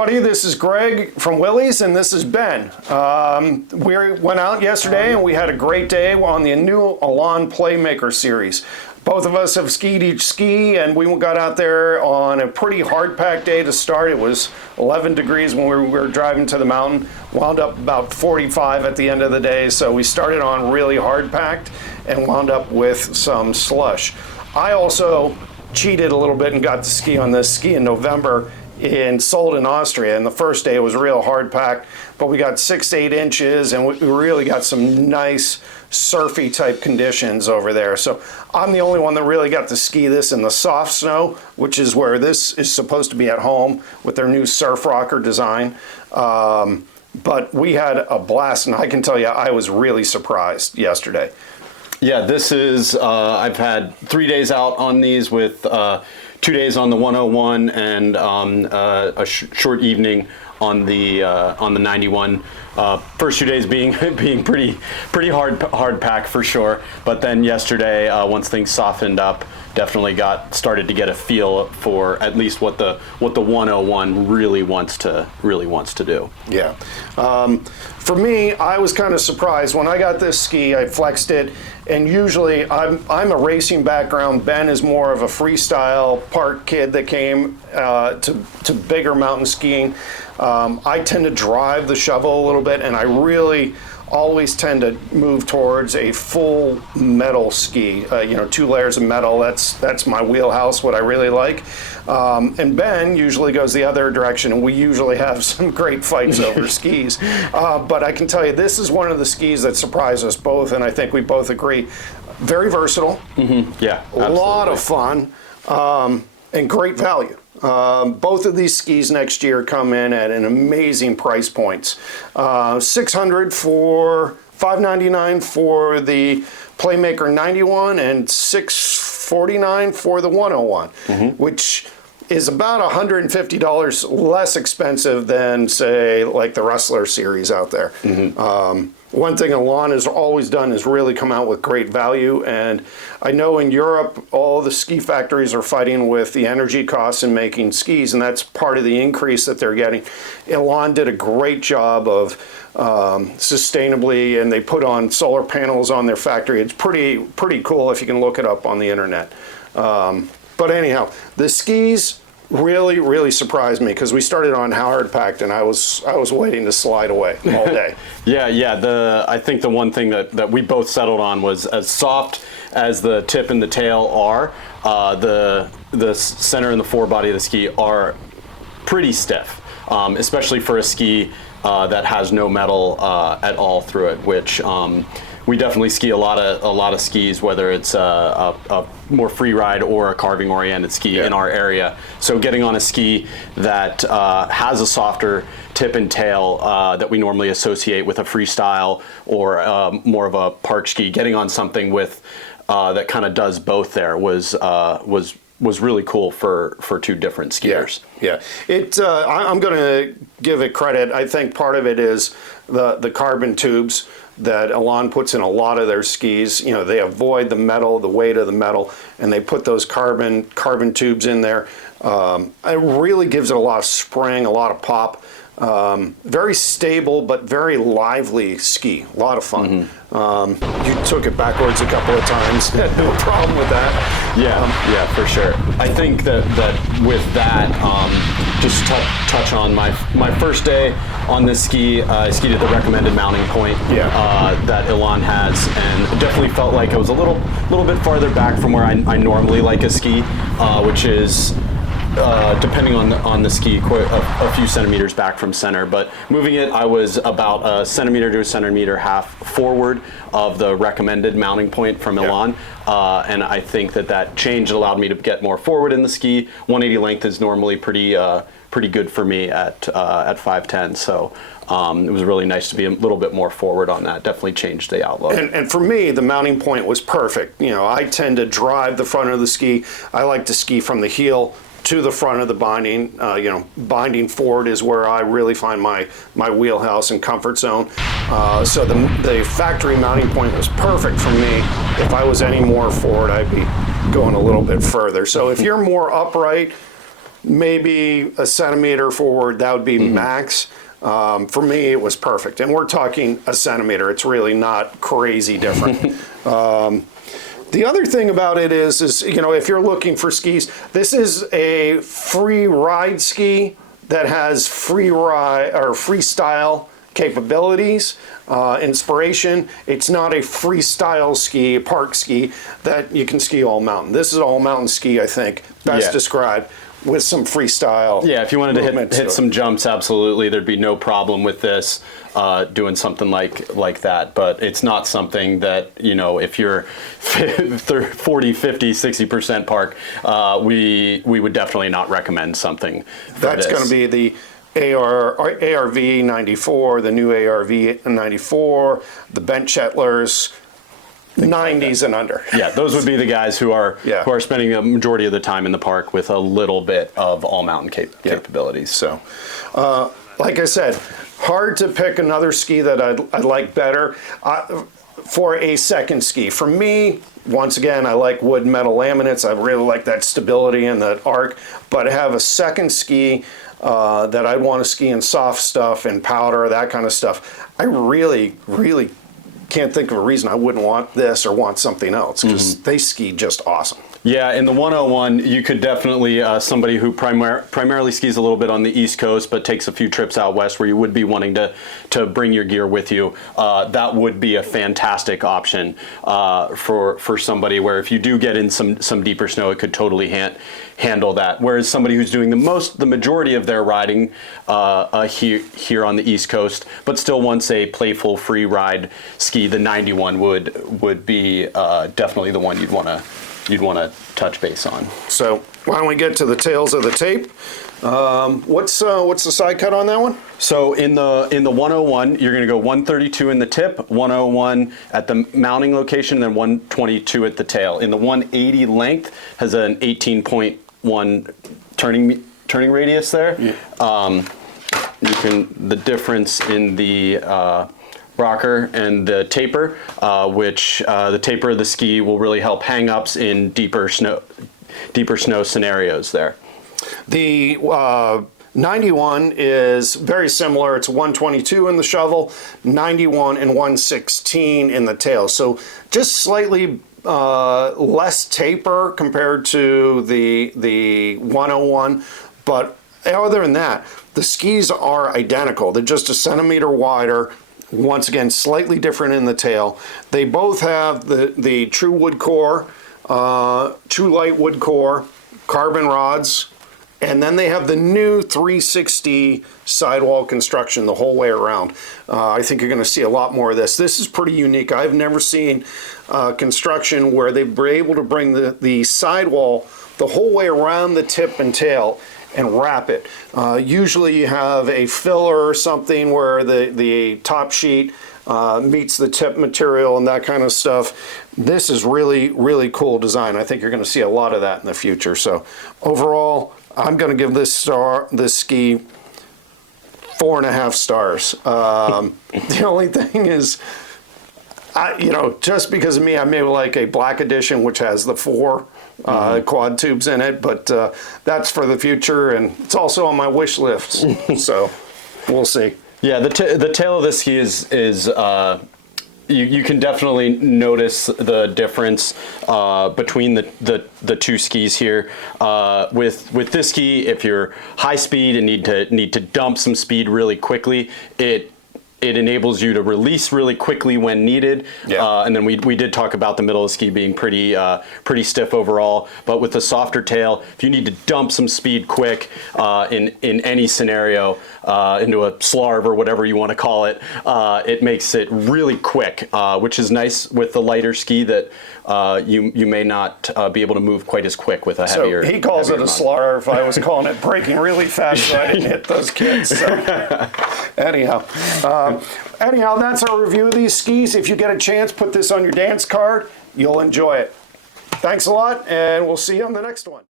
everybody, this is Greg from Willi's, and this is Ben. We went out yesterday and we had a great day on the new Elan Playmaker series. Both of us have skied each ski, and we got out there on a pretty hard-packed day to start. It was 11 degrees when we were driving to the mountain, wound up about 45 at the end of the day, so we started on really hard-packed and wound up with some slush. I also cheated a little bit and got to ski on this ski in November in Solden, Austria, and the first day was real hard packed, but we got 6 to 8 inches, and we really got some nice surfy type conditions over there. So I'm the only one that really got to ski this in the soft snow, which is where this is supposed to be at home with their new surf rocker design. But we had a blast, and I can tell you I was really surprised yesterday. Yeah, this is, I've had 3 days out on these with 2 days on the 101 and a short evening on the 91. First 2 days being pretty hard pack for sure. But then yesterday, once things softened up, definitely started to get a feel for at least what the 101 really wants to do. Yeah. For me, I was kind of surprised when I got this ski. I flexed it, and usually I'm a racing background. Ben is more of a freestyle park kid that came to bigger mountain skiing. I tend to drive the shovel a little bit, and I really always tend to move towards a full metal ski, 2 layers of metal. That's my wheelhouse, what I really like. And Ben usually goes the other direction, and we usually have some great fights over skis. But I can tell you, this is one of the skis that surprised us both, and I think we both agree. Very versatile. Mm-hmm. Yeah, absolutely. A lot of fun, and great value. Both of these skis next year come in at an amazing price points. $600 for $599 for the Playmaker 91 and $649 for the 101, which is about $150 less expensive than, say, like the Rustler series out there. One thing Elan has always done is really come out with great value, and I know in Europe all the ski factories are fighting with the energy costs in making skis, and that's part of the increase that they're getting. Elan did a great job of sustainably, and they put on solar panels on their factory. It's pretty cool if you can look it up on the internet. But anyhow, the skis really surprised me because we started on hard packed, and I was waiting to slide away all day. Yeah. I think the one thing that we both settled on was as soft as the tip and the tail are, the center and the forebody of the ski are pretty stiff, especially for a ski that has no metal at all through it, which we definitely ski a lot of skis, whether it's a more free ride or a carving oriented ski in our area. So getting on a ski that has a softer tip and tail that we normally associate with a freestyle or more of a park ski, getting on something with that kind of does both there was really cool for 2 different skiers. Yeah. I'm going to give it credit. I think part of it is the carbon tubes that Elan puts in a lot of their skis. They avoid the metal, the weight of the metal, and they put those carbon tubes in there. It really gives it a lot of spring, a lot of pop. Very stable but very lively ski. A lot of fun. You took it backwards a couple of times. Had no problem with that. Yeah, for sure. I think that with that, just touch on my first day on this ski. I skied at the recommended mounting point that Elan has, and definitely felt like it was a little bit farther back from where I normally like a ski, which is depending on the ski, a few centimeters back from center. But moving it, I was about a centimeter to a centimeter half forward of the recommended mounting point from Elan. And I think that change allowed me to get more forward in the ski. 180 length is normally pretty good for me at 5'10", so it was really nice to be a little bit more forward on that. Definitely changed the outlook. And for me, the mounting point was perfect. I tend to drive the front of the ski. I like to ski from the heel to the front of the binding. Binding forward is where I really find my wheelhouse and comfort zone. So the factory mounting point was perfect for me. If I was any more forward, I'd be going a little bit further. So if you're more upright, maybe a centimeter forward. That would be max. For me, it was perfect. And we're talking a centimeter. It's really not crazy different. The other thing about it is, you know, if you're looking for skis, this is a free ride ski that has free ride or freestyle capabilities, inspiration. It's not a freestyle ski, a park ski that you can ski all mountain. This is all mountain ski, I think, best described, with some freestyle. Yeah, if you wanted to hit some jumps, absolutely, there'd be no problem with this, doing something like that. But it's not something that, you know, if you're 40, 50, 60% park, we would definitely not recommend something for That's going to be the ARV 94, the new ARV 94, the Bent Shettlers, 90s and under. Yeah, those would be the guys who are spending a majority of the time in the park with a little bit of all mountain capabilities. So, like I said, hard to pick another ski that I'd like better for a second ski. For me, once again, I like wood metal laminates. I really like that stability and that arc. But I have a second ski that I'd want to ski in soft stuff and powder, that kind of stuff. I really can't think of a reason I wouldn't want this or want something else, because they ski just awesome. Yeah, in the 101, you could definitely, somebody who primarily skis a little bit on the East Coast, but takes a few trips out west where you would be wanting to bring your gear with you, that would be a fantastic option for somebody where if you do get in some deeper snow, it could totally handle that. Whereas somebody who's doing the majority of their riding here on the East Coast, but still wants a playful free ride ski, the 91 would be definitely the one you'd want to touch base on. So why don't we get to the tails of the tape? What's the side cut on that one? So in the 101, you're going to go 132 in the tip, 101 at the mounting location, and then 122 at the tail. In the 180 length has an 18.1 turning radius there. Yeah. The difference in the rocker and the taper, which the taper of the ski will really help hang-ups in deeper snow scenarios there. The 91 is very similar. It's 122 in the shovel, 91 and 116 in the tail. So just slightly less taper compared to the 101, but other than that, the skis are identical. They're just a centimeter wider. Once again, slightly different in the tail. They both have the true wood core, true light wood core, carbon rods, and then they have the new 360 sidewall construction the whole way around. I think you're going to see a lot more of this. This is pretty unique. I've never seen construction where they were able to bring the sidewall the whole way around the tip and tail and wrap it. Usually you have a filler or something where the top sheet meets the tip material and that kind of stuff. This is really cool design. I think you're going to see a lot of that in the future. So overall, I'm going to give this ski 4.5 stars. The only thing is, just because of me, I may like a black edition, which has the 4 quad tubes in it, but that's for the future, and it's also on my wish list. So we'll see. Yeah, the tail of this ski is you can definitely notice the difference between the two skis here. With this ski, if you're high speed and need to dump some speed really quickly, it enables you to release really quickly when needed. Yeah. And then we did talk about the middle of the ski being pretty stiff overall. But with the softer tail, if you need to dump some speed quick in any scenario into a slarv or whatever you want to call it, it makes it really quick, which is nice with the lighter ski that you may not be able to move quite as quick with a heavier. So he calls it a slarv. I was calling it braking really fast so I didn't hit those kids. So. Anyhow, that's our review of these skis. If you get a chance, put this on your dance card. You'll enjoy it. Thanks a lot, and we'll see you on the next one.